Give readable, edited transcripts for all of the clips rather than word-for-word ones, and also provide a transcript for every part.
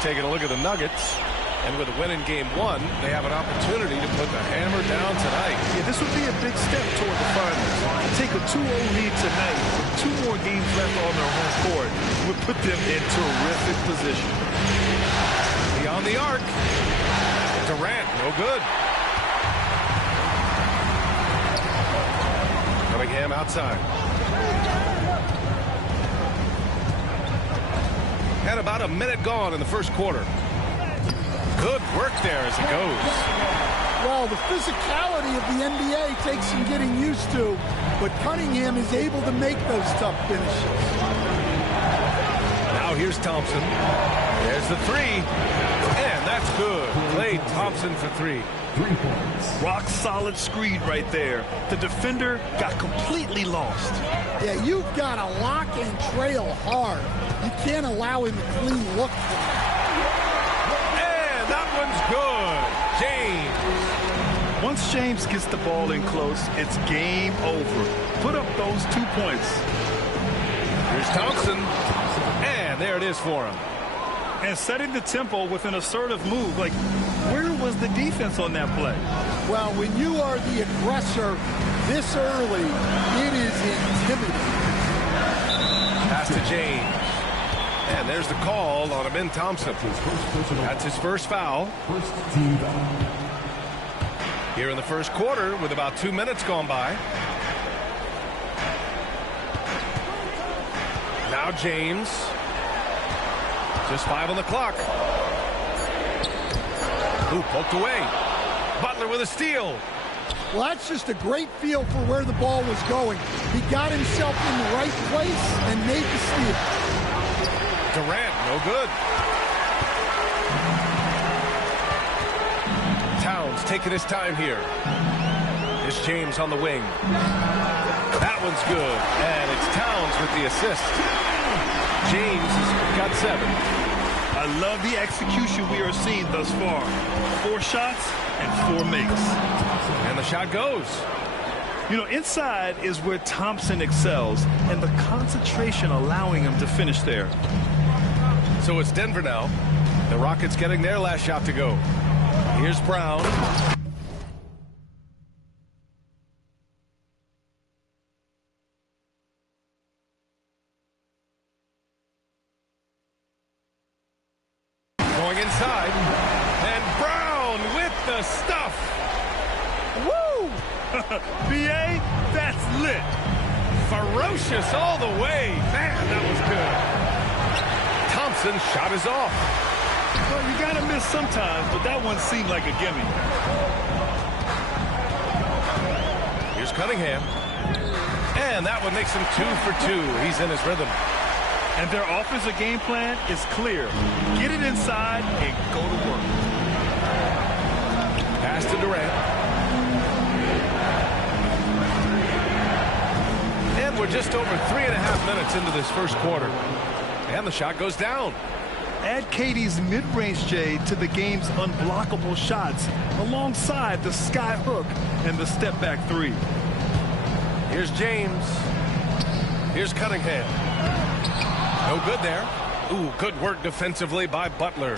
Taking a look at the Nuggets. And with a win in game one, they have an opportunity to put the hammer down tonight. Yeah, this would be a big step toward the finals. Take a 2-0 lead tonight. 2 more games left on their home court would put them in terrific position. Beyond the arc. Durant, no good. Cunningham outside. And about a minute gone in the first quarter. Good work there as he goes. Well, the physicality of the NBA takes some getting used to, but Cunningham is able to make those tough finishes. Now here's Thompson. There's the three. And that's good. Klay Thompson for three. 3 points. Rock solid screen right there. The defender got completely lost. Yeah, you've got to lock and trail hard. You can't allow him a clean look for that. That one's good. James. Once James gets the ball in close, it's game over. Put up those 2 points. Here's Thompson. And there it is for him. And setting the tempo with an assertive move. Like, where was the defense on that play? Well, when you are the aggressor this early, it is intimidating. Pass to James. And there's the call on Amin Thompson. That's his first foul. First team foul. Here in the first quarter with about 2 minutes gone by. Now James. Just 5 on the clock. Ooh, poked away. Butler with a steal. Well, that's just a great feel for where the ball was going. He got himself in the right place and made the steal. Durant, no good. Towns taking his time here. Here's James on the wing. That one's good. And it's Towns with the assist. James has got 7. I love the execution we are seeing thus far. 4 shots and 4 makes. And the shot goes. You know, inside is where Thompson excels, and the concentration allowing him to finish there. So it's Denver now. The Rockets getting their last shot to go. Here's Brown. Going inside. And Brown with the stuff. Woo! B.A., that's lit. Ferocious all the way. Man, that was good. Thompson shot is off. Well, you gotta miss sometimes, but that one seemed like a gimme. Here's Cunningham. And that one makes him 2 for 2. He's in his rhythm. And their offensive game plan is clear. Get it inside and go to work. Pass to Durant. And we're just over 3.5 minutes into this first quarter. And the shot goes down. Add KD's mid-range J to the game's unblockable shots alongside the sky hook and the step-back 3. Here's James. Here's Cunningham. No good there. Ooh, good work defensively by Butler.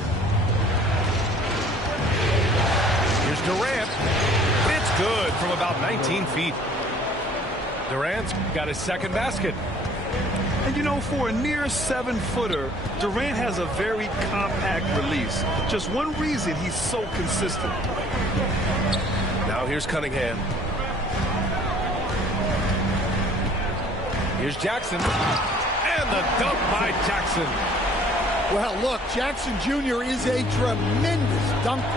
Here's Durant. It's good from about 19 feet. Durant's got his second basket. And you know, for a near 7-footer, Durant has a very compact release. Just one reason he's so consistent. Now here's Cunningham. Here's Jackson. And the dunk by Jackson. Well, look, Jackson Jr. is a tremendous dunker.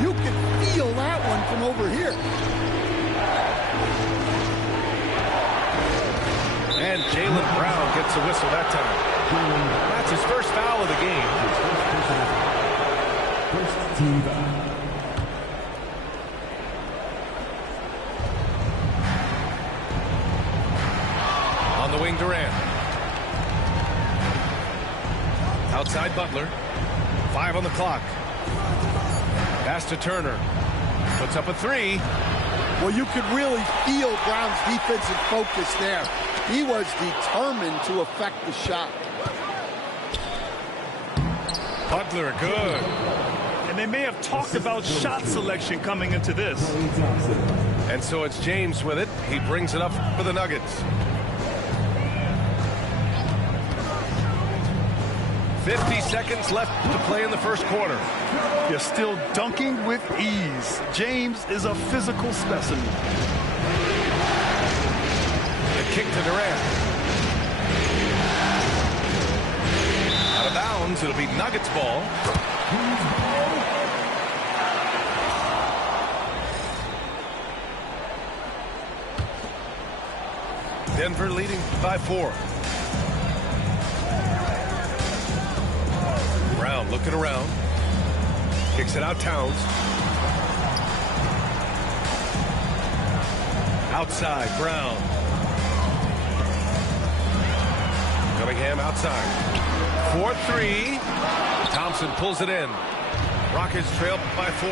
You can feel that one from over here. And Jaylen Brown gets a whistle that time. That's his first foul of the game. First team foul. On the wing, Durant. Outside Butler. 5 on the clock. Pass to Turner. Puts up a 3. Well, you could really feel Brown's defensive focus there. He was determined to affect the shot. Butler, good. And they may have talked about shot selection coming into this. Klay Thompson. And so it's James with it. He brings it up for the Nuggets. 50 seconds left to play in the first quarter. You're still dunking with ease. James is a physical specimen. The kick to Durant. Out of bounds, it'll be Nuggets ball. Denver leading by 4. Brown looking around. Kicks it out, Towns. Outside, Brown. Cunningham outside. 4-3. Thompson pulls it in. Rockets trail by 4.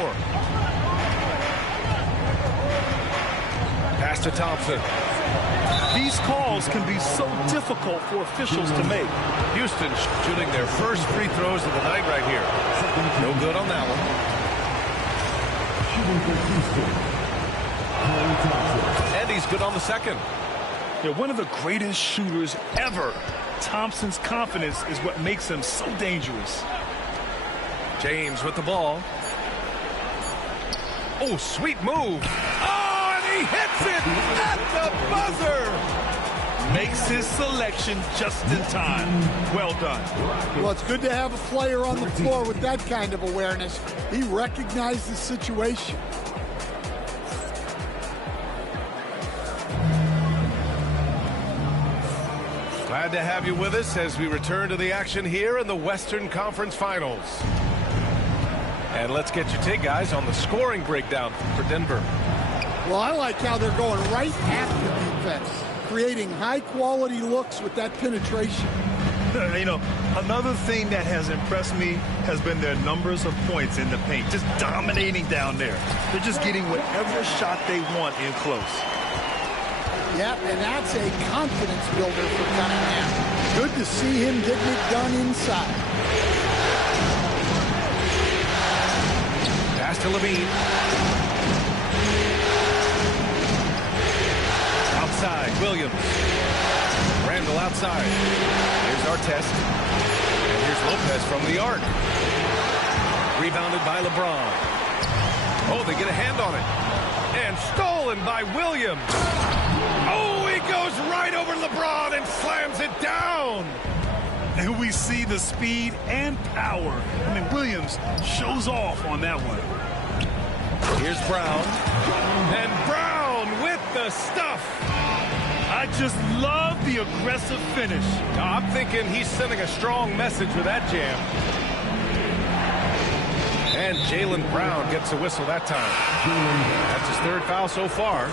Pass to Thompson. These calls can be so difficult for officials to make. Houston shooting their first free throws of the night right here. No good on that one. Shooting for Houston. Klay Thompson. And he's good on the second. They're one of the greatest shooters ever. Thompson's confidence is what makes him so dangerous. James with the ball. Oh, sweet move. Oh, and he hits it at the buzzer. Makes his selection just in time. Well done. Well, it's good to have a player on the floor with that kind of awareness. He recognized the situation. Glad to have you with us as we return to the action here in the Western Conference Finals. And let's get your take, guys, on the scoring breakdown for Denver. Well, I like how they're going right at the defense, creating high-quality looks with that penetration. You know, another thing that has impressed me has been their numbers of points in the paint, just dominating down there. They're just getting whatever shot they want in close. Yep, and that's a confidence builder for Cunningham. Good to see him getting it done inside. Pass to Levine. Outside, Williams. Randall outside. Here's Artest. And here's Lopez from the arc. Rebounded by LeBron. Oh, they get a hand on it. And stolen by Williams. Oh, he goes right over LeBron and slams it down. And we see the speed and power. I mean, Williams shows off on that one. Here's Brown. And Brown with the stuff. I just love the aggressive finish. I'm thinking he's sending a strong message with that jam. And Jaylen Brown gets a whistle that time. That's his 3rd foul so far.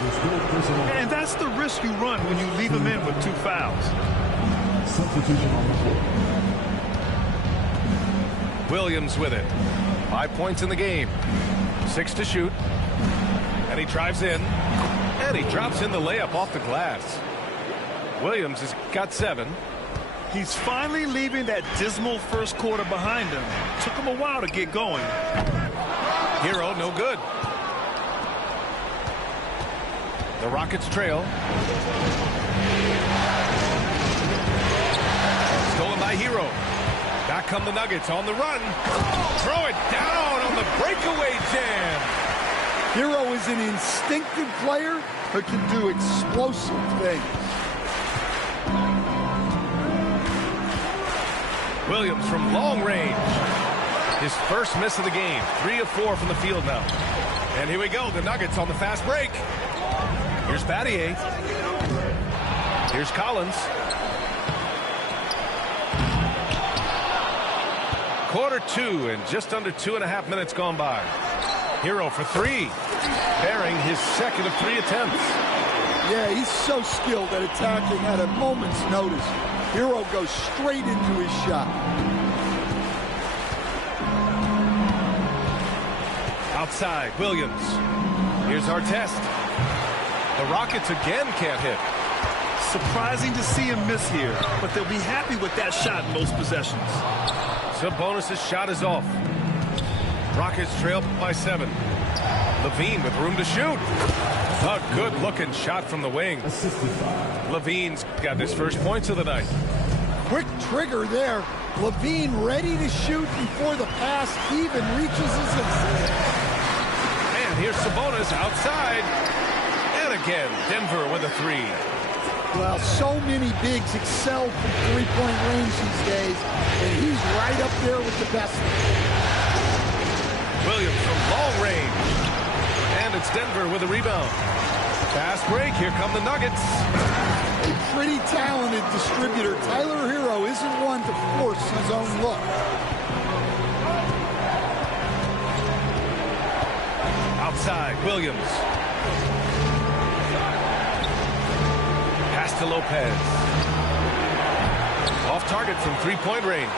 And that's the risk you run when you leave him in with 2 fouls. Substitution on the floor. Williams with it. 5 points in the game. 6 to shoot. And he drives in. And he drops in the layup off the glass. Williams has got 7. He's finally leaving that dismal first quarter behind him. Took him a while to get going. Hero, no good. The Rockets trail. Stolen by Hero. Back come the Nuggets on the run. Throw it down on the breakaway jam. Hero is an instinctive player who can do explosive things. Williams from long range. His first miss of the game. 3 of 4 from the field now. And here we go. The Nuggets on the fast break. Here's Battier. Here's Collins. Quarter 2 and just under 2.5 minutes gone by. Hero for 3. Bearing his 2nd of 3 attempts. Yeah, he's so skilled at attacking at a moment's notice. Hero goes straight into his shot. Outside, Williams. Here's Artest. The Rockets again can't hit. Surprising to see him miss here, but they'll be happy with that shot in most possessions. Sabonis' shot is off. Rockets trail by 7. LaVine with room to shoot. A good-looking shot from the wing. LaVine's got his first points of the night. Quick trigger there. LaVine ready to shoot before the pass even reaches his assist. And here's Sabonis outside. And again, Denver with a 3. Well, so many bigs excel from three-point range these days, and he's right up there with the best. Williams from long range. And it's Denver with a rebound. Fast break. Here come the Nuggets. A pretty talented distributor. Tyler Hero isn't one to force his own look. Outside, Williams. Pass to Lopez. Off target from three-point range.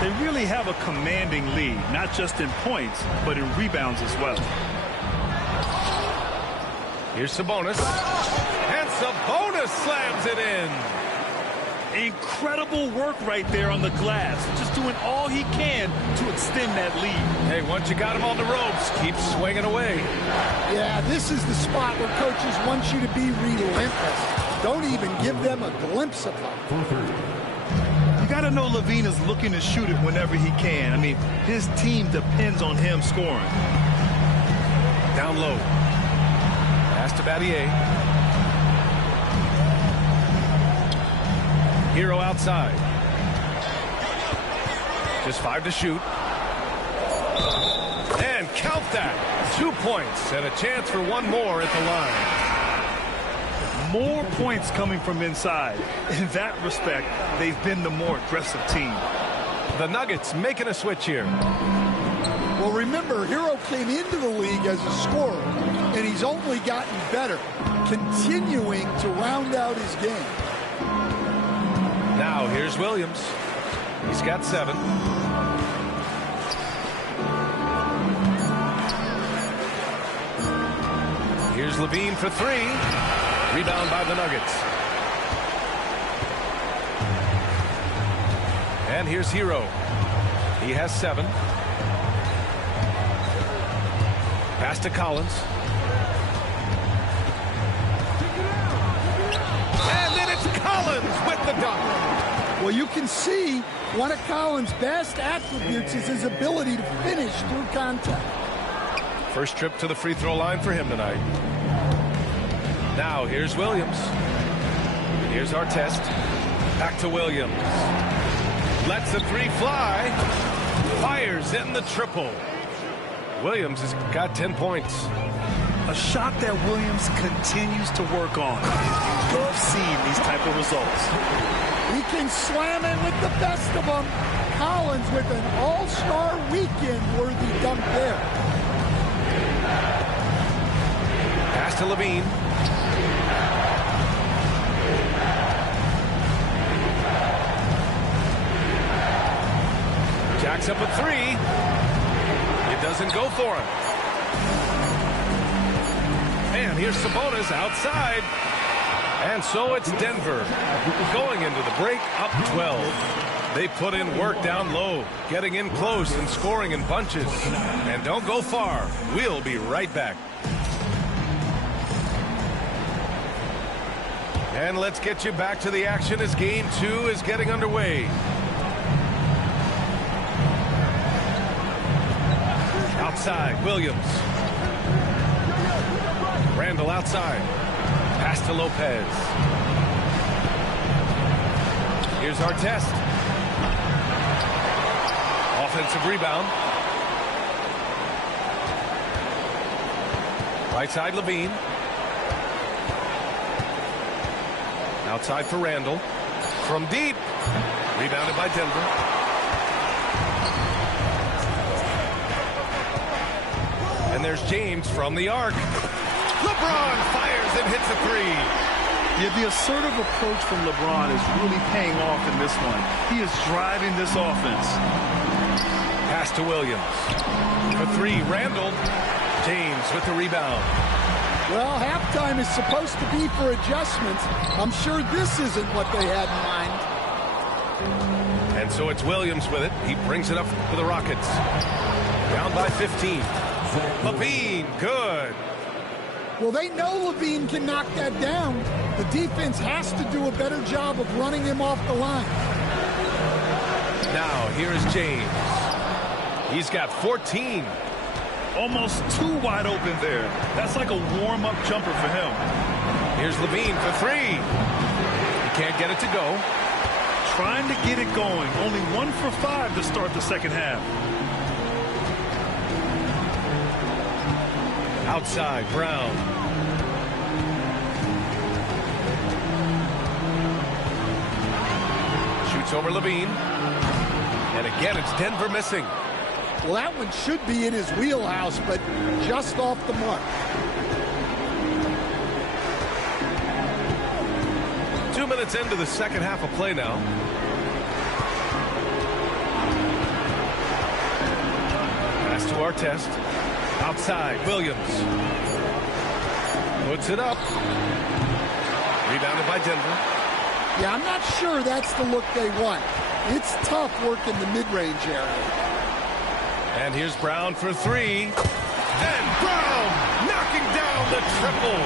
They really have a commanding lead, not just in points, but in rebounds as well. Here's Sabonis. And Sabonis slams it in. Incredible work right there on the glass. Just doing all he can to extend that lead. Hey, once you got him on the ropes, keep swinging away. Yeah, this is the spot where coaches want you to be relentless. Don't even give them a glimpse of hope. You got to know LaVine is looking to shoot it whenever he can. I mean, his team depends on him scoring. Down low. Pass to Battier. Hero outside. Just 5 to shoot. And count that. 2 points and a chance for one more at the line. More points coming from inside. In that respect, they've been the more aggressive team. The Nuggets making a switch here. Well, remember, Hero came into the league as a scorer, and he's only gotten better, continuing to round out his game. Now, here's Williams. He's got 7. Here's LaVine for 3. Rebound by the Nuggets. And here's Hero. He has 7. Pass to Collins. And then it's Collins with the dunk. Well, you can see one of Collins' best attributes is his ability to finish through contact. First trip to the free throw line for him tonight. Now, here's Williams. Here's Artest. Back to Williams. Lets the 3 fly. Fires in the triple. Williams has got 10 points. A shot that Williams continues to work on. You love seeing these type of results. He can slam it with the best of them. Collins with an all-star weekend-worthy dunk there. Pass to LaVine. Jacks up a 3. It doesn't go for him. And here's Sabonis outside. And so it's Denver going into the break up 12. They put in work down low, getting in close and scoring in bunches. And don't go far. We'll be right back. And let's get you back to the action as game 2 is getting underway. Outside, Williams. Randall outside. Pass to Lopez. Here's Artest. Offensive rebound. Right side, LaVine. Outside for Randall. From deep. Rebounded by Denver. And there's James from the arc. LeBron fires and hits a 3. Yeah, the assertive approach from LeBron is really paying off in this one. He is driving this offense. Pass to Williams. For 3, Randall. James with the rebound. Well, halftime is supposed to be for adjustments. I'm sure this isn't what they had in mind. And so it's Williams with it. He brings it up for the Rockets. Down by 15. LaVine, good. Well, they know Levine can knock that down. The defense has to do a better job of running him off the line. Now, here is James. He's got 14. Almost too wide open there. That's like a warm-up jumper for him. Here's LaVine for three. He can't get it to go. Trying to get it going. Only 1 for 5 to start the second half. Outside, Brown. Shoots over LaVine. And again, it's Denver missing. Well, that one should be in his wheelhouse, but just off the mark. 2 minutes into the second half of play now. Pass to Artest. Outside, Williams. Puts it up. Rebounded by Denver. Yeah, I'm not sure that's the look they want. It's tough working the mid-range area. And here's Brown for three. And Brown knocking down the triple.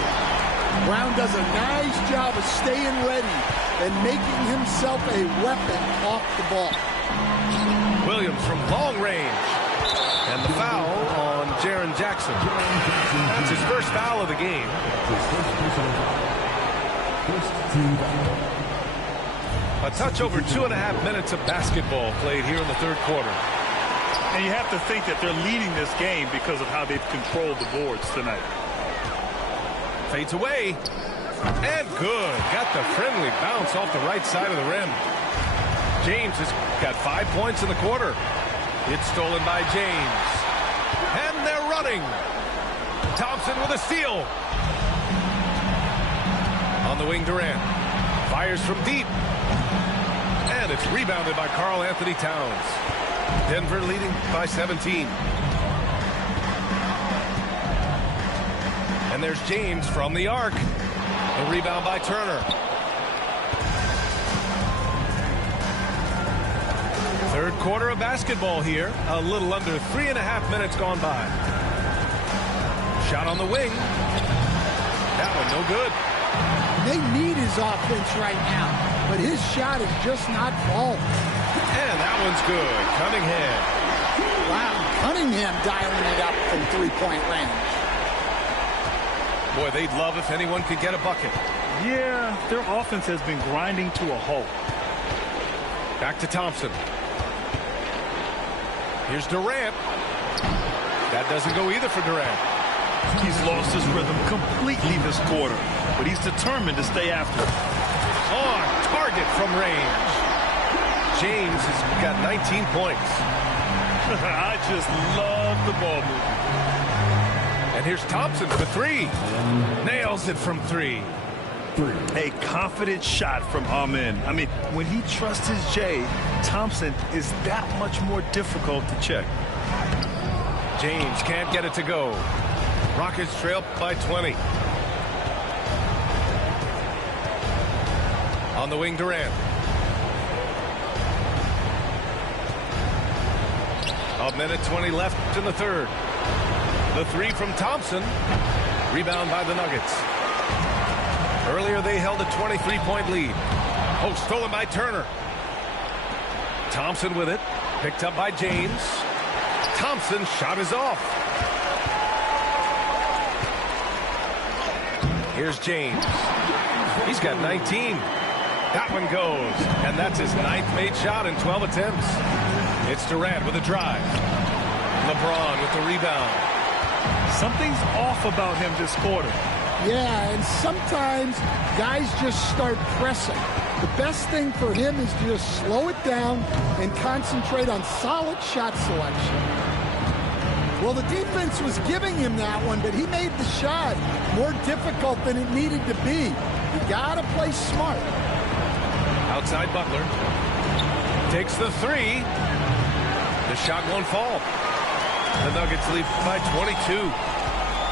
Brown does a nice job of staying ready and making himself a weapon off the ball. Williams from long range. And the foul on Jaren Jackson. That's his first foul of the game. A touch over 2.5 minutes of basketball played here in the third quarter. And you have to think that they're leading this game because of how they've controlled the boards tonight. Fades away. And good. Got the friendly bounce off the right side of the rim. James has got 5 points in the quarter. It's stolen by James. And they're running. Thompson with a steal. On the wing, Durant. Fires from deep. And it's rebounded by Karl Anthony Towns. Denver leading by 17. And there's James from the arc. The rebound by Turner. Third quarter of basketball here. A little under 3.5 minutes gone by. Shot on the wing. That one no good. They need his offense right now, but his shot is just not falling. And that one's good. Cunningham. Wow, Cunningham dialing it up from three-point range. Boy, they'd love if anyone could get a bucket. Yeah, their offense has been grinding to a halt. Back to Thompson. Here's Durant. That doesn't go either for Durant. He's lost his rhythm completely this quarter, but he's determined to stay after it. On target from range. James has got 19 points. I just love the ball movement. And here's Thompson for three. Nails it from three. A confident shot from Amen. I mean, when he trusts his J, Thompson is that much more difficult to check. James can't get it to go. Rockets trail by 20. On the wing, Durant. A minute 20 left in the third. The three from Thompson. Rebound by the Nuggets. Earlier they held a 23-point lead. Oh, stolen by Turner. Thompson with it. Picked up by James. Thompson shot is off. Here's James. He's got 19. That one goes. And that's his 9th made shot in 12 attempts. It's Durant with a drive. LeBron with the rebound. Something's off about him this quarter. Yeah, and sometimes guys just start pressing. The best thing for him is to just slow it down and concentrate on solid shot selection. Well, the defense was giving him that one, but he made the shot more difficult than it needed to be. You gotta play smart. Outside Butler. Takes the three. The shot won't fall. The Nuggets lead by 22.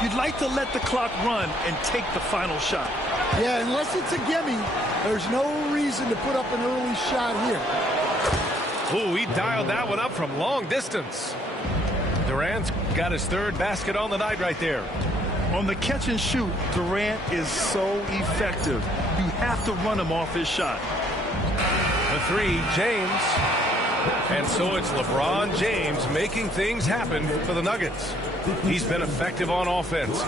You'd like to let the clock run and take the final shot. Yeah, unless it's a gimme, there's no reason to put up an early shot here. Ooh, he dialed that one up from long distance. Durant's got his third basket on the night right there. On the catch and shoot, Durant is so effective. You have to run him off his shot. The three, James. And so it's LeBron James making things happen for the Nuggets. He's been effective on offense.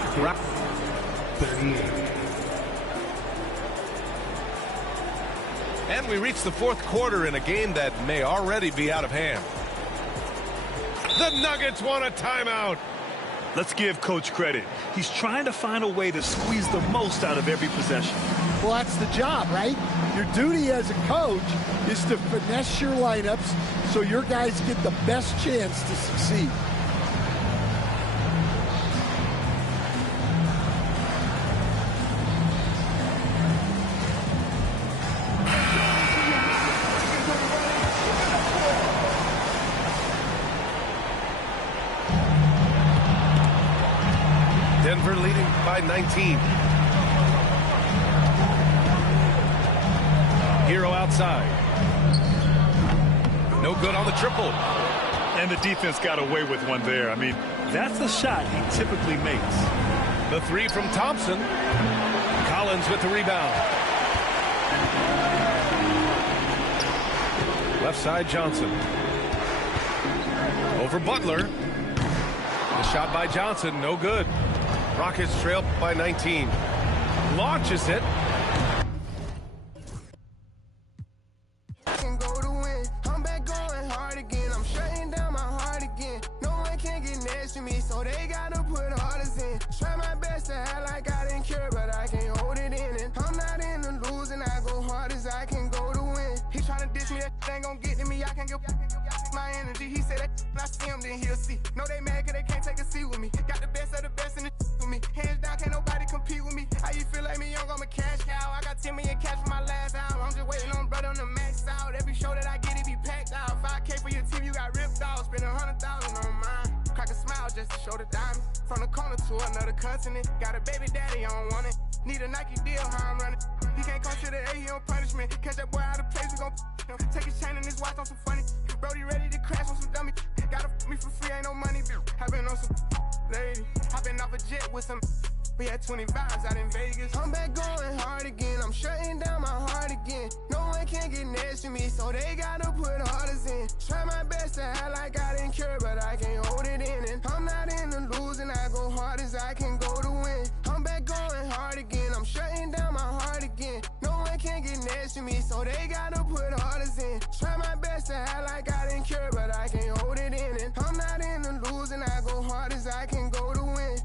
38. And we reach the fourth quarter in a game that may already be out of hand. The Nuggets want a timeout. Let's give Coach credit. He's trying to find a way to squeeze the most out of every possession. Well, that's the job, right? Your duty as a coach is to finesse your lineups so your guys get the best chance to succeed. Denver leading by 19. Hero outside. No good on the triple. And the defense got away with one there. I mean, that's the shot he typically makes. The three from Thompson. Collins with the rebound. Left side, Johnson. Over Butler. The shot by Johnson, no good. Rockets trail by 19. Launches it. Can go to win. I'm back going hard again. I'm shutting down my heart again. No one can get next to me, so they gotta put orders in. Try my best to act like I didn't care, but I can't hold it in. And I'm not in the losing. I go hard as I can go to win. He tryna diss me, that ain't gon' get to me. I can't get my energy. He said that I see him, then he'll see. No, they mad cause they can't take a seat with me. Got the best of the best in the with me. Hands down, can't nobody compete with me. How you feel like me young, I'm a cash cow. I got 10 million cash for my last album. I'm just waiting on brother to max out. Every show that I get, it be packed out. 5K for your team, you got ripped off. Spend 100,000 on mine. Crack a smile just to show the diamonds. From the corner to another continent. Got a baby daddy, I don't want it. Need a Nike deal, how I'm running. He can't come to the A, he on punishment. Catch that boy out of place, we gon' take his chain and his watch on some funny. Brody ready to crash on some dummy. Gotta me for free, ain't no money. I been on some lady. I been off a jet with some. We had 20 vibes out in Vegas. I'm back going hard again. I'm shutting down my heart again. No one can get next to me, so they gotta put orders in. Try my best to act like I didn't care, but I can't hold it in. And I'm not in the losing. I go hard as I can go to win. I'm back going hard again. I'm shutting down my heart again. No one can get next to me, so they gotta put orders in. Try my best to act like I didn't care, but I can't hold it in. And I'm not in the losing. I go hard as I can go to win.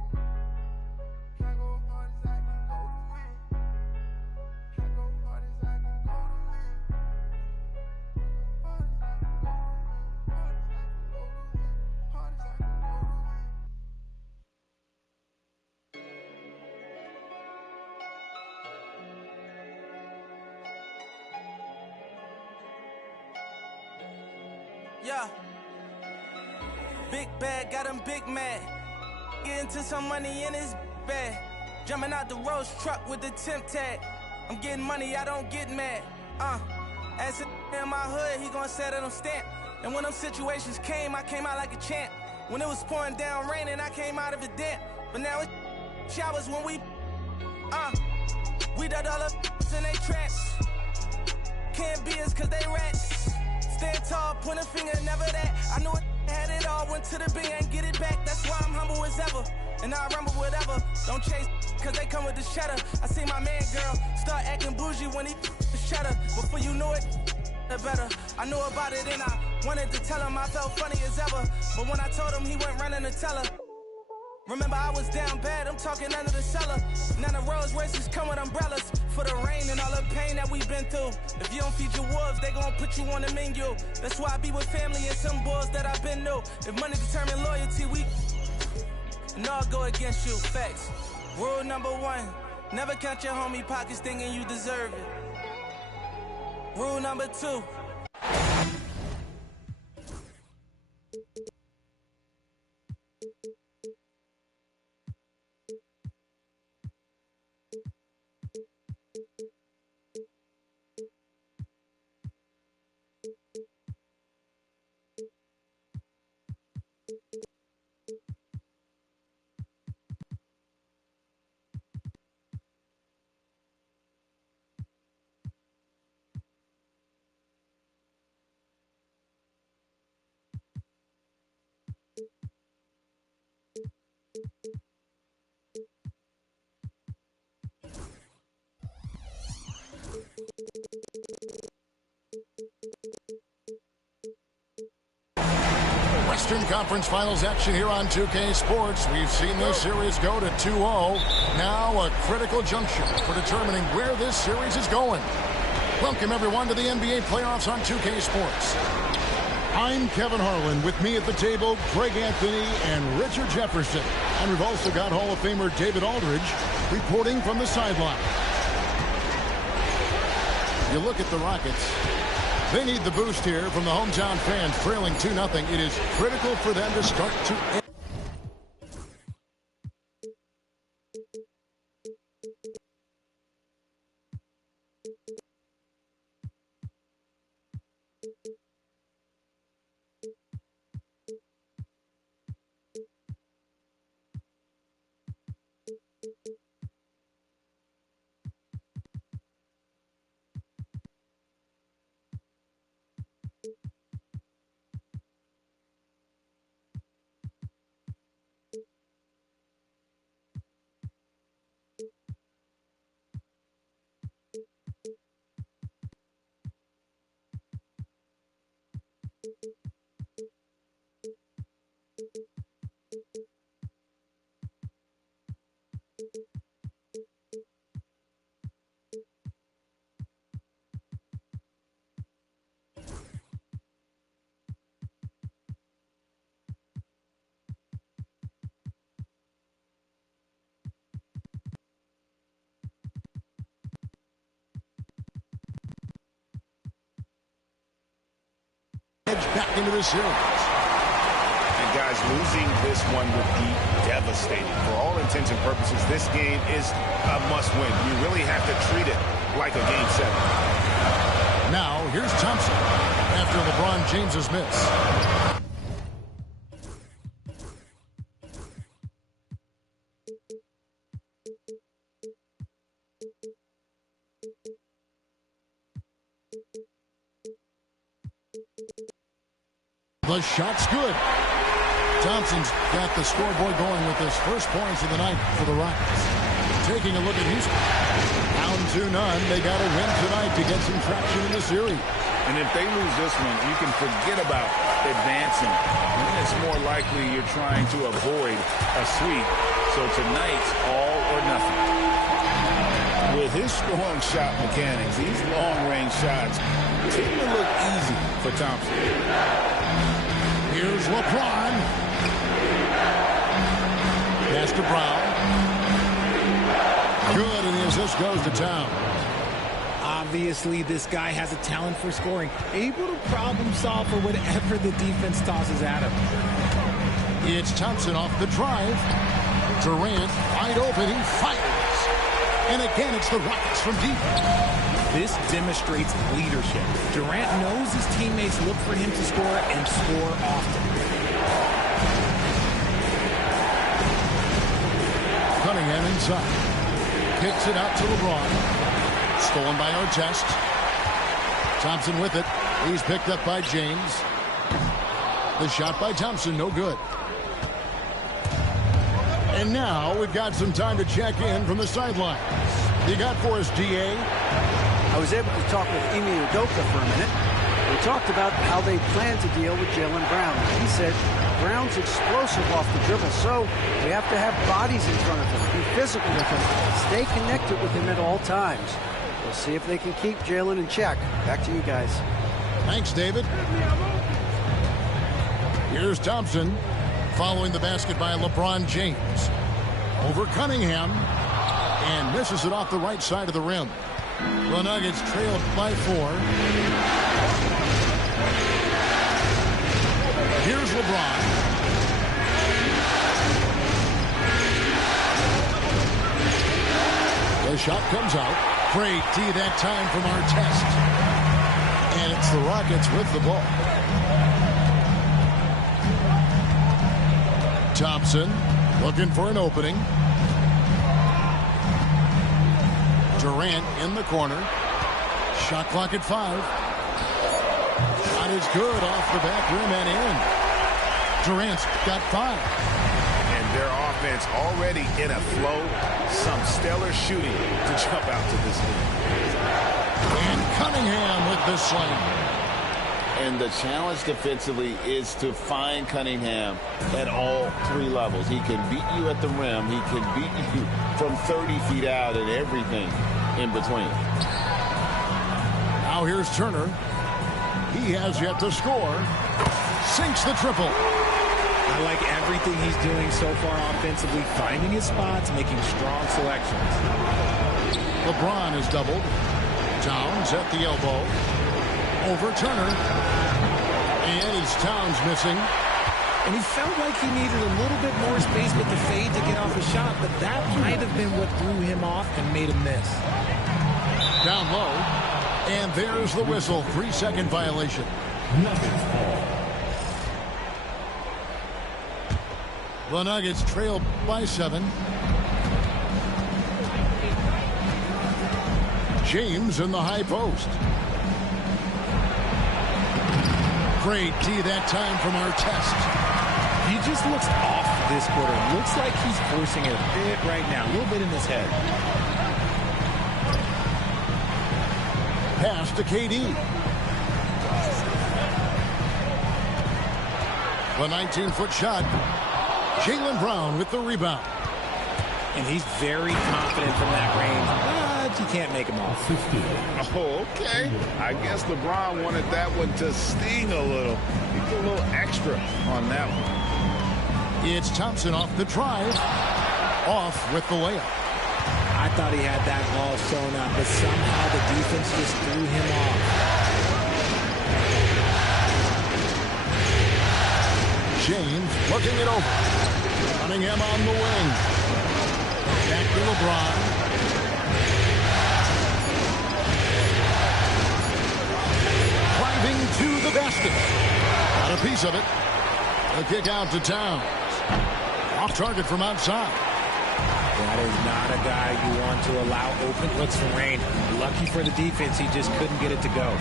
Yeah. Big bag, got him big mad. Get into some money in his bag. Jumping out the Rolls truck with the temp tag. I'm getting money, I don't get mad. As in my hood, he gon' set it on stamp. And when them situations came, I came out like a champ. When it was pouring down raining, I came out of it damp. But now it's showers when we done all the in they traps. Can't be us cause they rats. Stand tall, point a finger, never that. I knew it had it all, went to the bank and get it back. That's why I'm humble as ever, and I rumble whatever. Don't chase, cause they come with the cheddar. I see my man, girl, start acting bougie when he the shutter. Before you knew it, the better. I knew about it and I wanted to tell him I felt funny as ever. But when I told him, he went running to tell her. Remember I was down bad, I'm talking under the cellar. Now the Rolls Royces come with umbrellas for the rain and all the pain that we've been through. If you don't feed your wolves, they gon' put you on the menu. That's why I be with family and some boys that I've been new. If money determine loyalty, and all go against you, facts. Rule number 1, never count your homie pockets thinking you deserve it. Rule number 2, Eastern Conference Finals action here on 2K Sports. We've seen this series go to 2-0. Now a critical juncture for determining where this series is going. Welcome, everyone, to the NBA playoffs on 2K Sports. I'm Kevin Harlan. With me at the table, Greg Anthony and Richard Jefferson. And we've also got Hall of Famer David Aldridge reporting from the sideline. You look at the Rockets. They need the boost here from the hometown fans, trailing 2-0. It is critical for them to start to end. Back into the series. And guys, losing this one would be devastating. For all intents and purposes, this game is a must-win. You really have to treat it like a Game 7. Now, here's Thompson after LeBron James's miss. The shot's good. Thompson's got the scoreboard going with his first points of the night for the Rockets. Taking a look at Houston. Down 2-0. They got to win tonight to get some traction in the series. And if they lose this one, you can forget about advancing. And it's more likely you're trying to avoid a sweep. So tonight's all or nothing. With his strong shot mechanics, these long-range shots tend to look easy for Thompson. Here's LeBron. Pass to Brown. Good, and the assist goes to town. Obviously, this guy has a talent for scoring. Able to problem solve for whatever the defense tosses at him. It's Thompson off the drive. Durant wide open. He fires. And again, it's the Rockets from deep. This demonstrates leadership. Durant knows his teammates look for him to score and score often. Cunningham inside. Kicks it out to LeBron. Stolen by Artest. Thompson with it. He's picked up by James. The shot by Thompson, no good. And now we've got some time to check in from the sidelines. You got for us, D.A.? I was able to talk with Ime Udoka for a minute. We talked about how they plan to deal with Jaylen Brown. He said Brown's explosive off the dribble, so we have to have bodies in front of him, be physical with him, stay connected with him at all times. We'll see if they can keep Jaylen in check. Back to you guys. Thanks, David. Here's Thompson following the basket by LeBron James. Over Cunningham and misses it off the right side of the rim. The Nuggets trailed by 4. Here's LeBron. The shot comes out. Great D that time from Artest. And it's the Rockets with the ball. Thompson looking for an opening. Durant in the corner. Shot clock at 5. Shot is good off the back rim and in. Durant's got 5. And their offense already in a flow. Some stellar shooting to jump out to this lead. And Cunningham with the slam. And the challenge defensively is to find Cunningham at all three levels. He can beat you at the rim. He can beat you from 30 feet out and everything in between. Now here's Turner. He has yet to score. Sinks the triple. I like everything he's doing so far offensively, finding his spots, making strong selections. LeBron is doubled. Towns at the elbow. Over Turner. And it's Towns missing. And he felt like he needed a little bit more space with the fade to get off a shot, but that might have been what threw him off and made him miss. Down low. And there's the whistle. 3-second violation. The Nuggets trail by 7. James in the high post. Great D that time from Artest. He just looks off this quarter. Looks like he's forcing it a bit right now. A little bit in his head. Pass to KD. The 19-foot shot. Jaylen Brown with the rebound. And he's very confident from that range, but you can't make him off. Oh, okay. I guess LeBron wanted that one to sting a little. He put a little extra on that one. It's Thompson off the drive. Off with the layup. I thought he had that ball sewn up, but somehow the defense just threw him off. James looking it over. Cunningham on the wing. Back to LeBron. Driving to the basket. Got a piece of it. A kick out to Towns. Off target from outside. That is not a guy you want to allow open looks from range. Lucky for the defense, he just couldn't get it to go.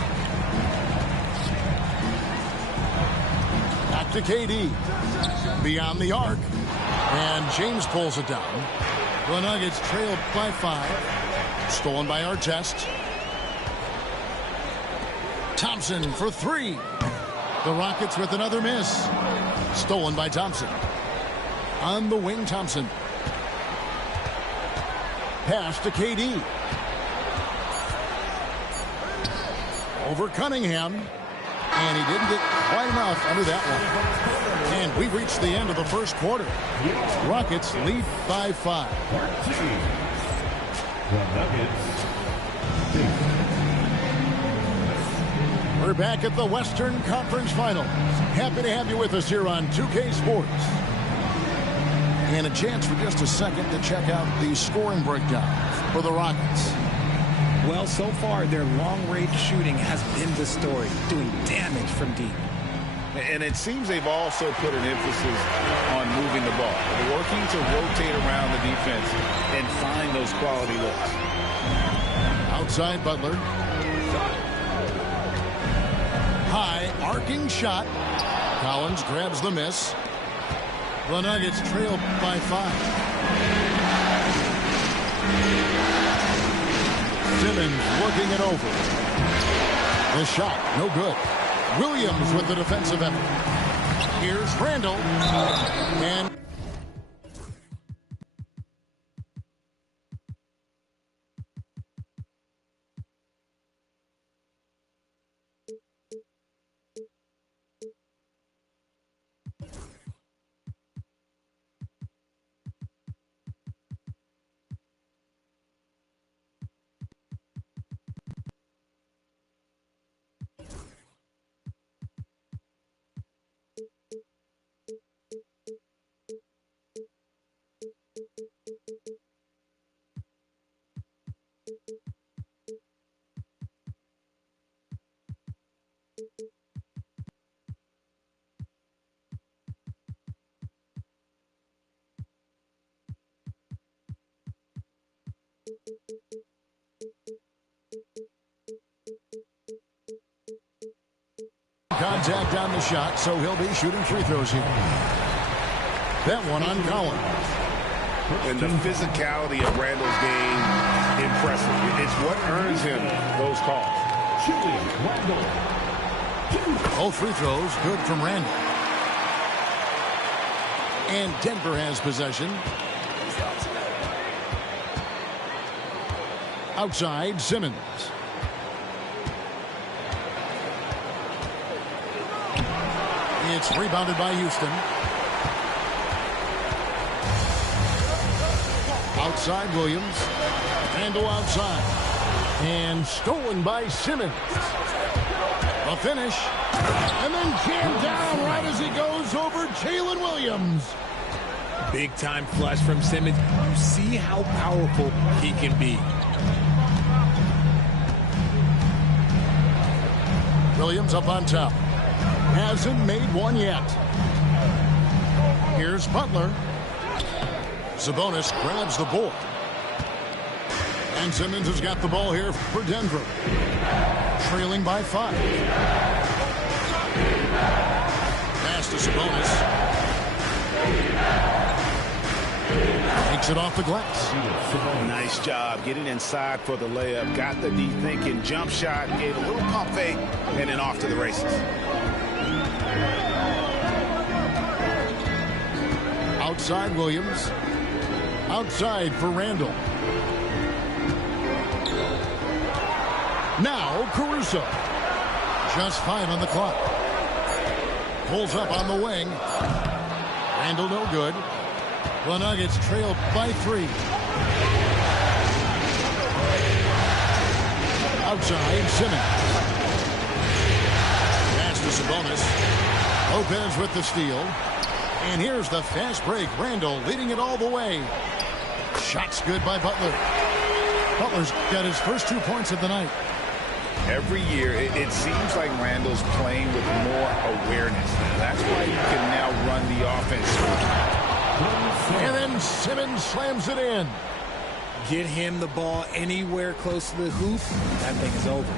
Back to KD. Beyond the arc. And James pulls it down. The Nuggets trailed by 5. Stolen by Artest. Thompson for 3. The Rockets with another miss. Stolen by Thompson. On the wing, Thompson. Pass to KD. Over Cunningham. And he didn't get quite enough under that one. And we've reached the end of the first quarter. Rockets lead by 5. We're back at the Western Conference Finals. Happy to have you with us here on 2K Sports. And a chance for just a second to check out the scoring breakdown for the Rockets. Well, so far, their long-range shooting has been the story, doing damage from deep. And it seems they've also put an emphasis on moving the ball, working to rotate around the defense and find those quality looks. Outside Butler. High arcing shot. Collins grabs the miss. The Nuggets trail by 5. Simmons looking it over. The shot, no good. Williams with the defensive effort. Here's Randall. And contact on the shot, so he'll be shooting free throws here. That one on Collins. And the physicality of Randall's game, impressive. It's what earns him those calls. Both free throws good from Randall. And Denver has possession. Outside, Simmons. It's rebounded by Houston. Outside, Williams. Randall outside. And stolen by Simmons. The finish. And then jammed down right as he goes over Jalen Williams. Big time flush from Simmons. You see how powerful he can be. Williams up on top. Hasn't made one yet. Here's Butler. Sabonis grabs the board. And Simmons has got the ball here for Denver. Trailing by 5. Pass to Sabonis. Takes it off the glass. Nice job getting inside for the layup. Got the deep thinking jump shot. Gave a little pump fake. And then off to the races. Outside Williams. Outside for Randall. Now Caruso. Just 5 on the clock. Pulls up on the wing. Randall no good. The Nuggets trail by 3. Outside Simmons. Pass to Sabonis. Lopez with the steal. And here's the fast break. Randall leading it all the way. Shots good by Butler. Butler's got his first 2 points of the night. Every year, it seems like Randall's playing with more awareness. That's why you can now run the offense. And then Simmons slams it in. Get him the ball anywhere close to the hoop. That thing is over.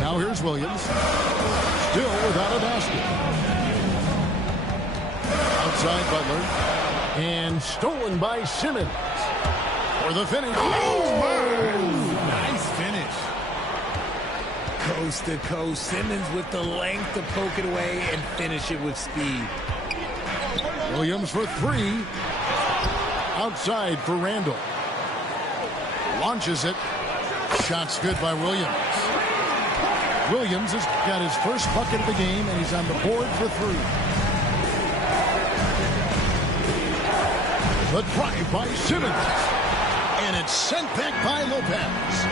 Now here's Williams. Still without a basket. Outside Butler. And stolen by Simmons. For the finish. Oh, nice finish. Coast to coast. Simmons with the length to poke it away and finish it with speed. Williams for 3. Outside for Randall. Launches it. Shots good by Williams. Williams has got his first bucket of the game, and he's on the board for 3. The drive by Simmons. And it's sent back by Lopez.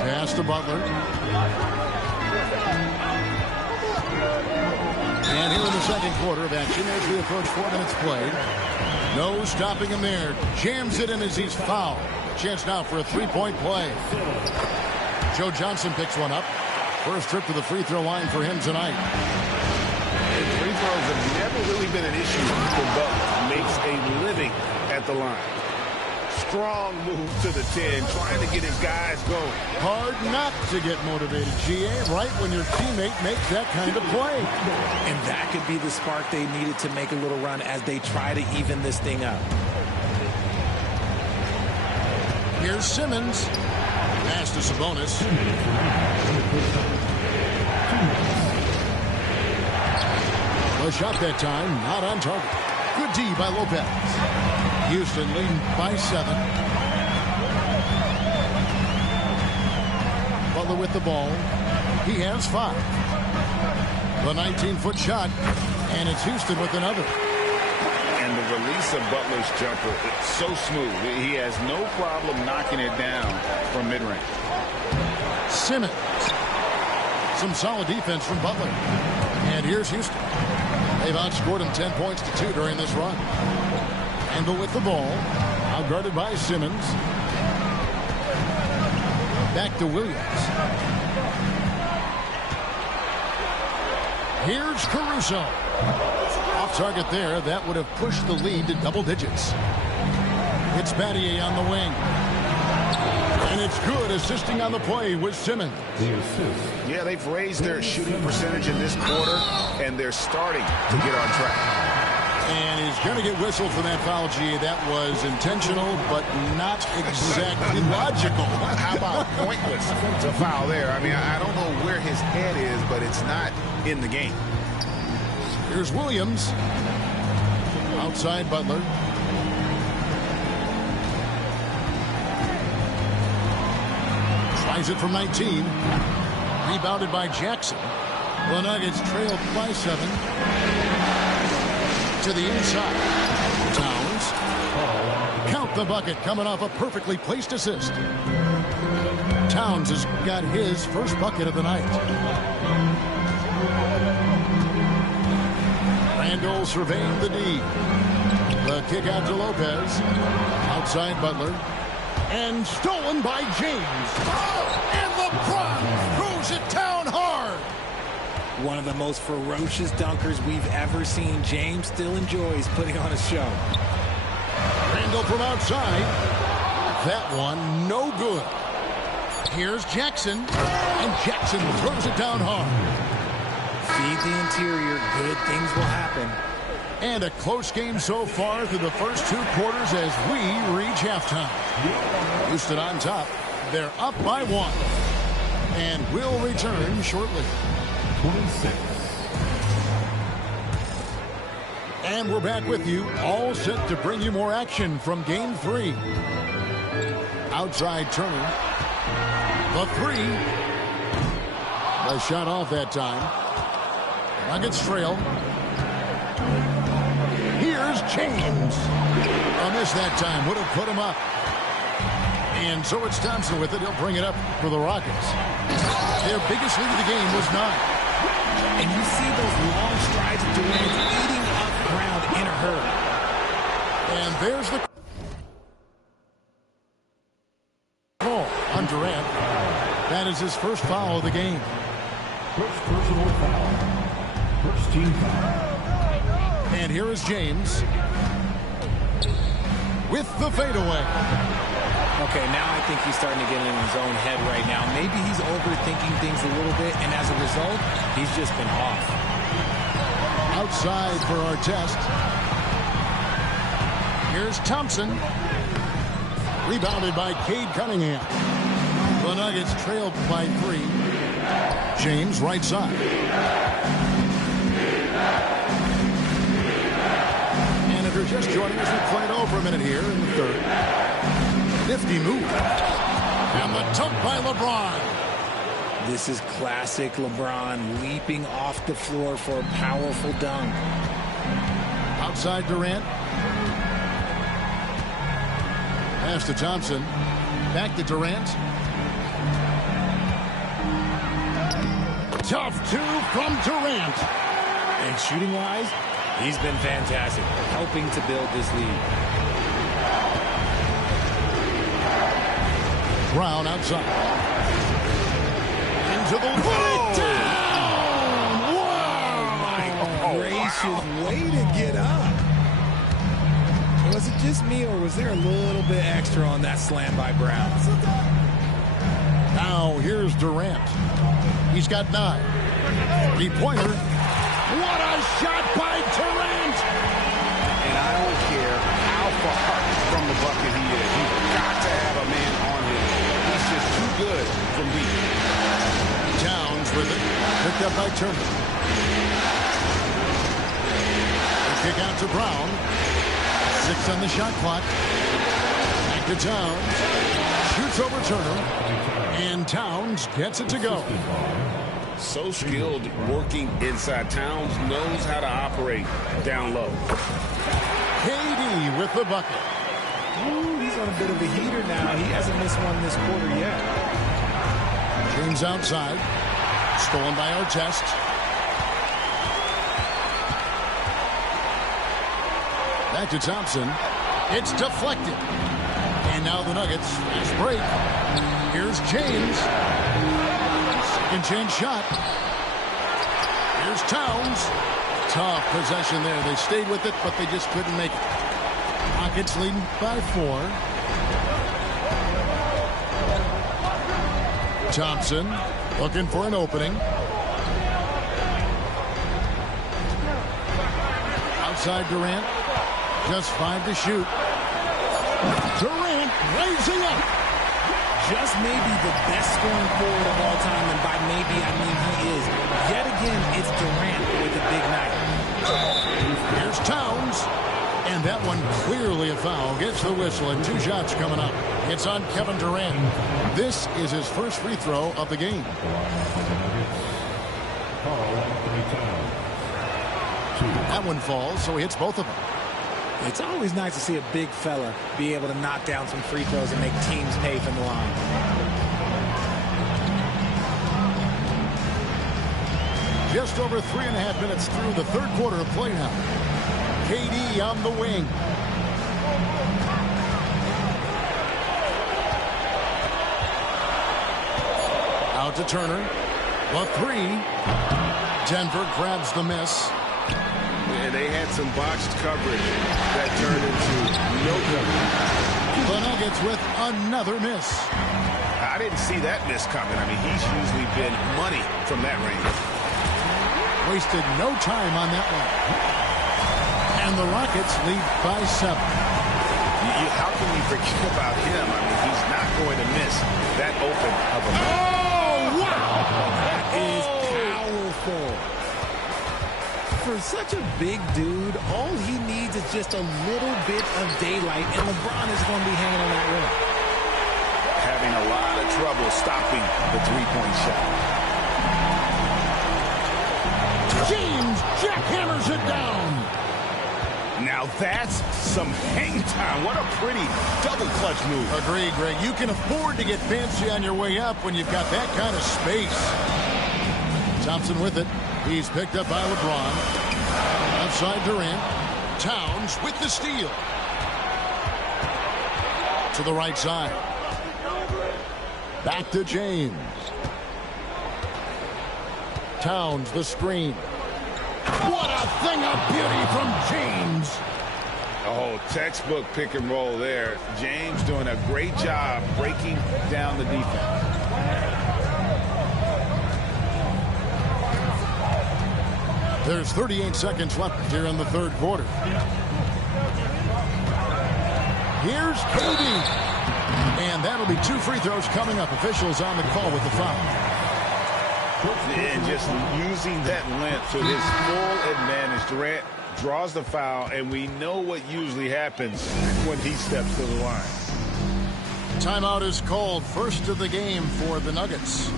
Pass to Butler. And here in the second quarter of action as we approach 4 minutes played. No stopping him there. Jams it in as he's fouled. Chance now for a 3-point play. Joe Johnson picks one up. First trip to the free throw line for him tonight. Free throws have never really been an issue for Butler. Makes a living at the line. Strong move to the 10, trying to get his guys going. Hard not to get motivated, GA, right when your teammate makes that kind of play. And that could be the spark they needed to make a little run as they try to even this thing up. Here's Simmons. Pass to Sabonis. The shot that time, not on target. Good D by Lopez. Houston leading by 7. Butler with the ball. He has 5. The 19-foot shot, and it's Houston with another. And the release of Butler's jumper, it's so smooth. He has no problem knocking it down from mid-range. Simmons. Some solid defense from Butler. And here's Houston. They've outscored him 10 points to 2 during this run. Randall with the ball. Now guarded by Simmons. Back to Williams. Here's Caruso. Off target there. That would have pushed the lead to double digits. It's Battier on the wing. And it's good, assisting on the play with Simmons. Yeah, they've raised their shooting percentage in this quarter, and they're starting to get on track. And he's going to get whistled for that foul, G. That was intentional, but not exactly logical. How about pointless to foul there? I mean, I don't know where his head is, but it's not in the game. Here's Williams. Outside Butler. Tries it from 19. Rebounded by Jackson. The Nuggets trailed by 7. To the inside. Towns. Count the bucket, coming off a perfectly placed assist. Towns has got his first bucket of the night. Randall surveying the D. The kick out to Lopez. Outside Butler. And stolen by James. Oh, and LeBron throws it down hard. One of the most ferocious dunkers we've ever seen. James still enjoys putting on a show. Randall from outside. That one no good. Here's Jackson. And Jackson throws it down hard. Feed the interior. Good things will happen. And a close game so far through the first 2 quarters as we reach halftime. Houston on top. They're up by 1. And will return shortly. 26. And we're back with you, all set to bring you more action from Game 3. Outside Turner. The 3. The shot off that time. Nuggets trail. Here's James. A miss that time. Would have put him up. And so it's Thompson with it. He'll bring it up for the Rockets. Their biggest lead of the game was 9. And you see those long strides of Durant eating up ground in a hurry. And there's the call on Durant. That is his first foul of the game. First personal foul. First team foul. And here is James with the fadeaway. Okay, now I think he's starting to get in his own head right now. Maybe he's overthinking things a little bit, and as a result, he's just been off. Outside for our test. Here's Thompson. Rebounded by Cade Cunningham. The Nuggets trailed by 3. James right side. And if you're just joining us, we played over a minute here in the 3rd. Nifty move. And the dunk by LeBron. This is classic LeBron leaping off the floor for a powerful dunk. Outside Durant. Pass to Thompson. Back to Durant. Tough 2 from Durant. And shooting-wise, he's been fantastic, helping to build this lead. Brown outside. Into the wall. Down! Wow! Gracious way to get up. Was it just me, or was there a little bit extra on that slam by Brown? Now here's Durant. He's got 9. 3-pointer. What a shot by Durant! And I don't care how far from the bucket he is. You've got to have a man on him. He's just too good from deep. Towns with it. Picked up by Turner. The kick out to Brown. 6 on the shot clock. Back to Towns. Shoots over Turner. And Towns gets it to go. So skilled working inside. Towns knows how to operate down low. KD with the bucket. Ooh, he's on a bit of a heater now. He hasn't missed one this quarter yet. James outside. Stolen by Artest. Back to Thompson. It's deflected. And now the Nuggets. Fast break. Here's James. Second chance shot. Here's Towns. Tough possession there. They stayed with it, but they just couldn't make it. Rockets leading by 4. Thompson looking for an opening. outside Durant. Just 5 to shoot. Durant raising up. Just maybe the best scoring forward of all time, and by maybe I mean he is. Yet again, it's Durant with a big night. Here's Towns. And that one clearly a foul. Gets the whistle, and 2 shots coming up. It's on Kevin Durant. This is his first free throw of the game. That one falls, so he hits both of them. It's always nice to see a big fella be able to knock down some free throws and make teams pay from the line. Just over 3.5 minutes through the third quarter of play now. KD on the wing. Out to Turner. The 3. Denver grabs the miss. And they had some botched coverage that turned into no coverage. The Nuggets with another miss. I didn't see that miss coming. I mean, he's usually been money from that range. Wasted no time on that one. And the Rockets lead by 7. How can you forget about him? I mean, he's not going to miss that open of a Oh, wow! That is powerful. For such a big dude, all he needs is just a little bit of daylight, and LeBron is going to be hanging on that rim. Having a lot of trouble stopping the three-point shot. James jackhammers it down. Now that's some hang time. What a pretty double clutch move. Agreed, Greg. You can afford to get fancy on your way up when you've got that kind of space. Thompson with it. He's picked up by LeBron. Outside Durant. Towns with the steal. To the right side. Back to James. Towns the screen. What a thing of beauty from James. Oh, textbook pick and roll there. James doing a great job breaking down the defense. There's 38 seconds left here in the third quarter. Here's KD. And that'll be 2 free throws coming up. Officials on the call with the foul. And just using that length to his full advantage. Durant draws the foul, and we know what usually happens when he steps to the line. Timeout is called. First of the game for the Nuggets.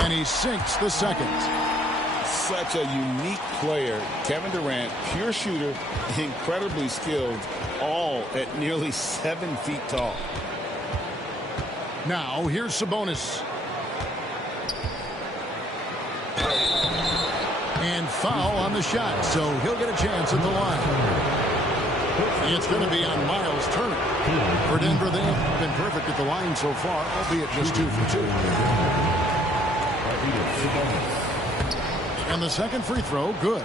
And he sinks the second. Such a unique player. Kevin Durant, pure shooter, incredibly skilled, all at nearly 7 feet tall. Now, here's Sabonis. And foul on the shot, so he'll get a chance at the line. It's going to be on Miles Turner. For Denver, they have been perfect at the line so far, albeit just 2 for 2. And the second free throw, good.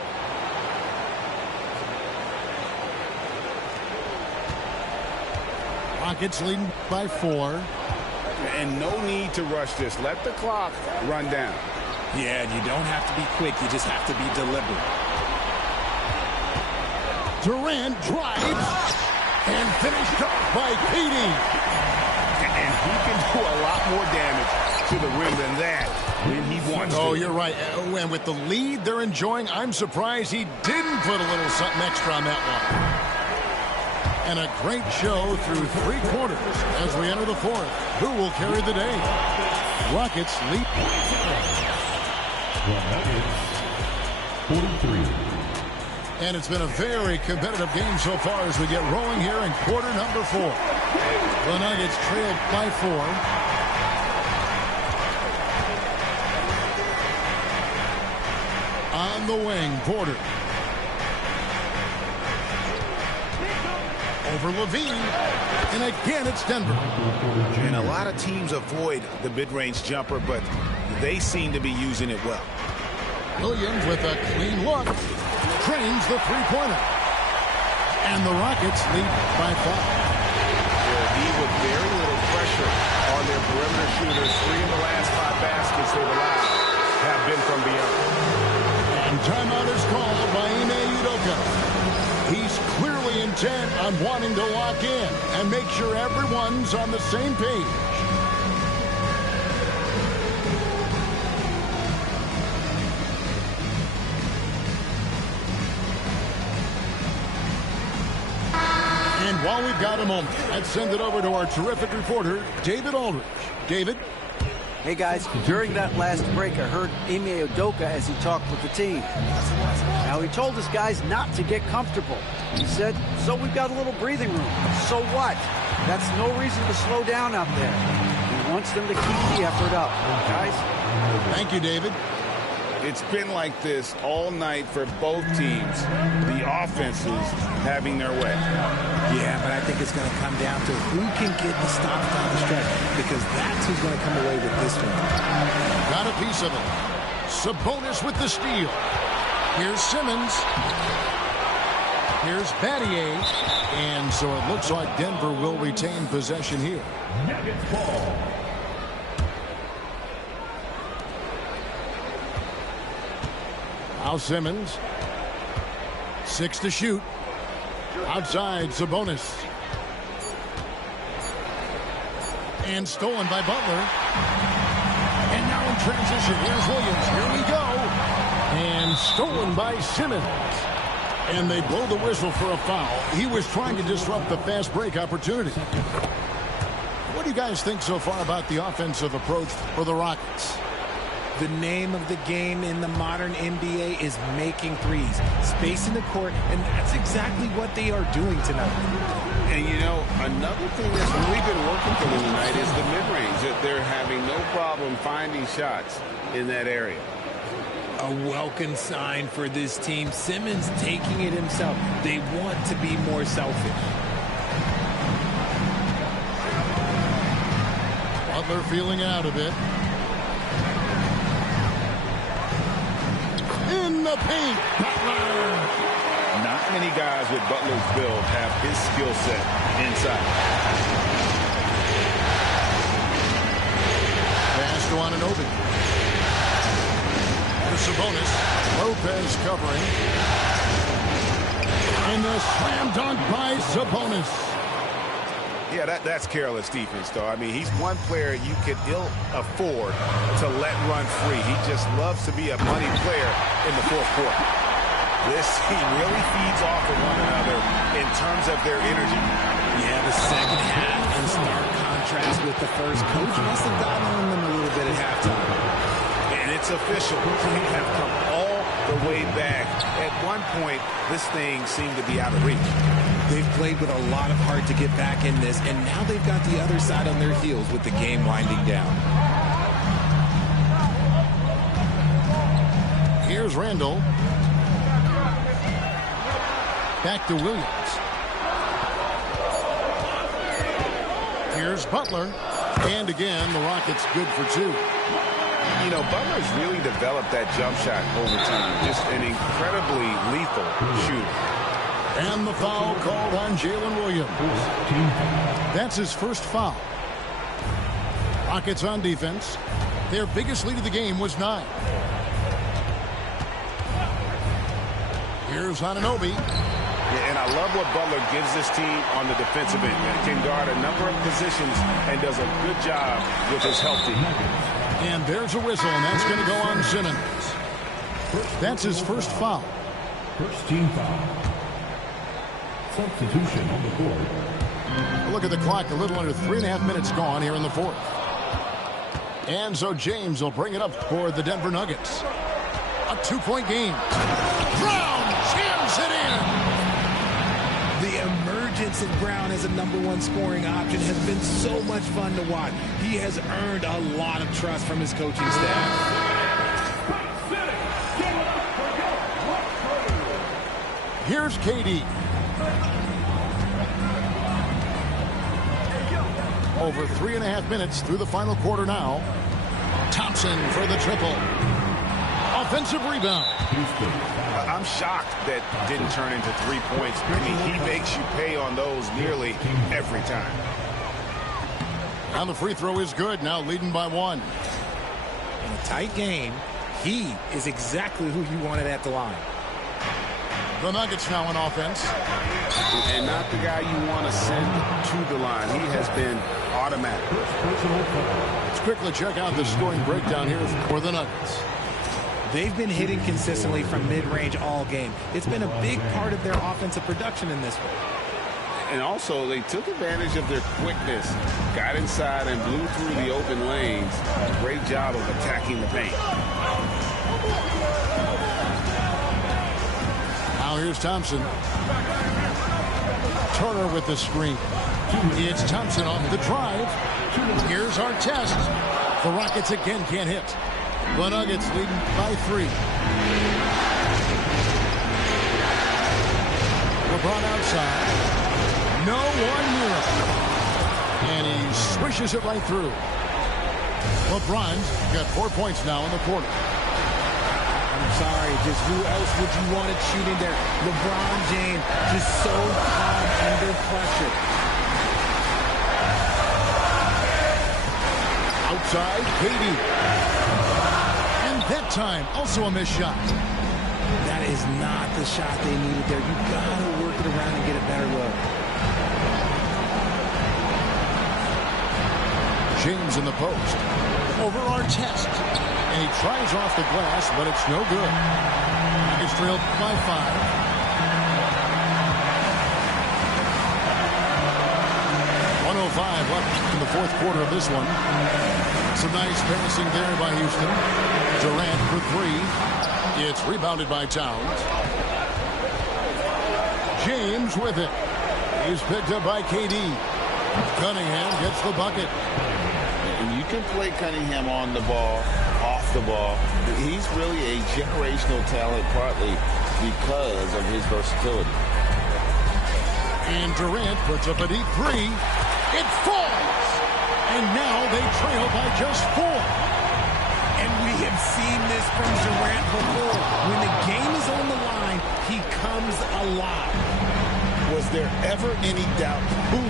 Rockets leading by 4. And no need to rush this. Let the clock run down. Yeah, you don't have to be quick. You just have to be deliberate. Durant drives and finished off by KD. And he can do a lot more damage to the rim than that when he wants to. Oh, you're right. And with the lead they're enjoying, I'm surprised he didn't put a little something extra on that one. And a great show through 3 quarters as we enter the 4th. Who will carry the day? Rockets lead. 43. And it's been a very competitive game so far as we get rolling here in quarter number 4. The Nuggets trailed by 4. On the wing, Porter. Over Levine. And again, it's Denver. And a lot of teams avoid the mid-range jumper, but they seem to be using it well. Williams with a clean look. Trains the three-pointer. And the Rockets lead by 5. With very little pressure on their perimeter shooters. 3 of the last 5 baskets they've allowed have been from beyond. And timeout is called by Ime Udoka. He's clearly intent on wanting to lock in and make sure everyone's on the same page. And while we've got a moment, let's send it over to our terrific reporter, David Aldridge. David? Hey, guys, during that last break, I heard Ime Udoka as he talked with the team. Now, he told his guys not to get comfortable. He said, so we've got a little breathing room. So what? That's no reason to slow down out there. He wants them to keep the effort up. Guys? Thank you, David. It's been like this all night for both teams. The offenses having their way. Yeah, but I think it's going to come down to who can get the stops down the stretch, because that's who's going to come away with this one. Got a piece of it. Sabonis with the steal. Here's Simmons. Here's Battier. And so it looks like Denver will retain possession here. Nuggets ball. Now Simmons. 6 to shoot. Outside, Sabonis. And stolen by Butler. And now in transition, here's Williams. Here we go. And stolen by Simmons. And they blow the whistle for a foul. He was trying to disrupt the fast break opportunity. What do you guys think so far about the offensive approach for the Rockets? The name of the game in the modern NBA is making threes, spacing the court, and that's exactly what they are doing tonight. And, you know, another thing that's really been working for them tonight is the mid-range. They're having no problem finding shots in that area. A welcome sign for this team. Simmons taking it himself. They want to be more selfish. Butler feeling out a bit. In the paint, Butler. Not many guys with Butler's build have his skill set inside. Pass to Anunoby. To Sabonis. Lopez covering. And the slam dunk by Sabonis. Yeah, that's careless defense, though. I mean, he's one player you could ill afford to let run free. He just loves to be a money player in the fourth quarter. This team really feeds off of one another in terms of their energy. Yeah, the second half in stark contrast with the first. Coach must have gotten on them a little bit at halftime. And it's official. They have come all the way back. At one point, this thing seemed to be out of reach. They've played with a lot of heart to get back in this, and now they've got the other side on their heels with the game winding down. Here's Randall. Back to Williams. Here's Butler. And again, the Rockets good for 2. You know, Butler's really developed that jump shot over time. Just an incredibly lethal shooter. And the foul called on Jalen Williams. That's his first foul. Rockets on defense. Their biggest lead of the game was 9. Here's Anunoby. Yeah, and I love what Butler gives this team on the defensive end. He can guard a number of positions and does a good job with his help team. And there's a whistle, and that's going to go on Simmons. That's his first foul. First team foul. Substitution on the court. Look at the clock. A little under 3.5 minutes gone here in the fourth. And so James will bring it up for the Denver Nuggets. A 2-point game. Brown jams it in. The emergence of Brown as a #1 scoring option has been so much fun to watch. He has earned a lot of trust from his coaching staff. Here's KD. Over 3.5 minutes through the final quarter now. Thompson for the triple. A offensive rebound. I'm shocked that didn't turn into 3 points. I mean, he makes you pay on those nearly every time. And the free throw is good, now leading by 1. In a tight game, he is exactly who you wanted at the line. The Nuggets now on offense. And not the guy you want to send to the line. He has been automatic. Let's quickly check out the scoring breakdown here for the Nuggets. They've been hitting consistently from mid-range all game. It's been a big part of their offensive production in this one. And also, they took advantage of their quickness, got inside and blew through the open lanes. Great job of attacking the paint. Now here's Thompson. Turner with the screen. It's Thompson on the drive. Here's Artest. The Rockets again can't hit. The Nuggets leading by 3. LeBron outside. No one near him. And he swishes it right through. LeBron's got 4 points now in the quarter. I'm sorry, just who else would you want it shooting there? LeBron James, just so calm under pressure. Outside, KD. And that time, also a missed shot. That is not the shot they needed there. You gotta work it around and get a better look. James in the post. Over Artest. And he tries off the glass, but it's no good. Nuggets trailed by 5. .105 left in the fourth quarter of this one. Some nice passing there by Houston. Durant for 3. It's rebounded by Towns. James with it. He's picked up by KD. Cunningham gets the bucket. And you can play Cunningham on the ball, off the ball. He's really a generational talent, partly because of his versatility. And Durant puts up a deep 3. It falls. And now they trail by just 4. And we have seen this from Durant before. When the game is on the line, he comes alive. Was there ever any doubt who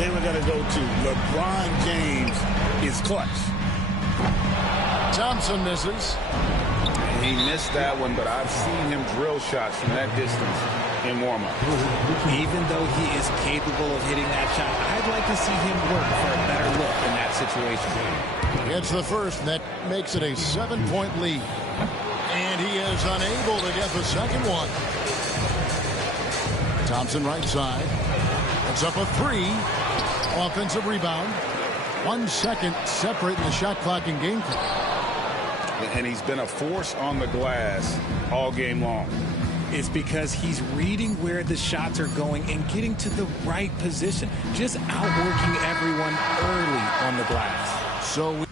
they were going to go to? LeBron James is clutch. Thompson misses. He missed that one, but I've seen him drill shots from that distance in warm-up. Even though he is capable of hitting that shot, I'd like to see him work for a better look in that situation. Gets the first, and that makes it a 7-point lead. And he is unable to get the second one. Thompson right side. It's up a 3. Offensive rebound. 1 second separating the shot clock and game clock. And he's been a force on the glass all game long. It's because he's reading where the shots are going and getting to the right position. Just outworking everyone early on the glass. So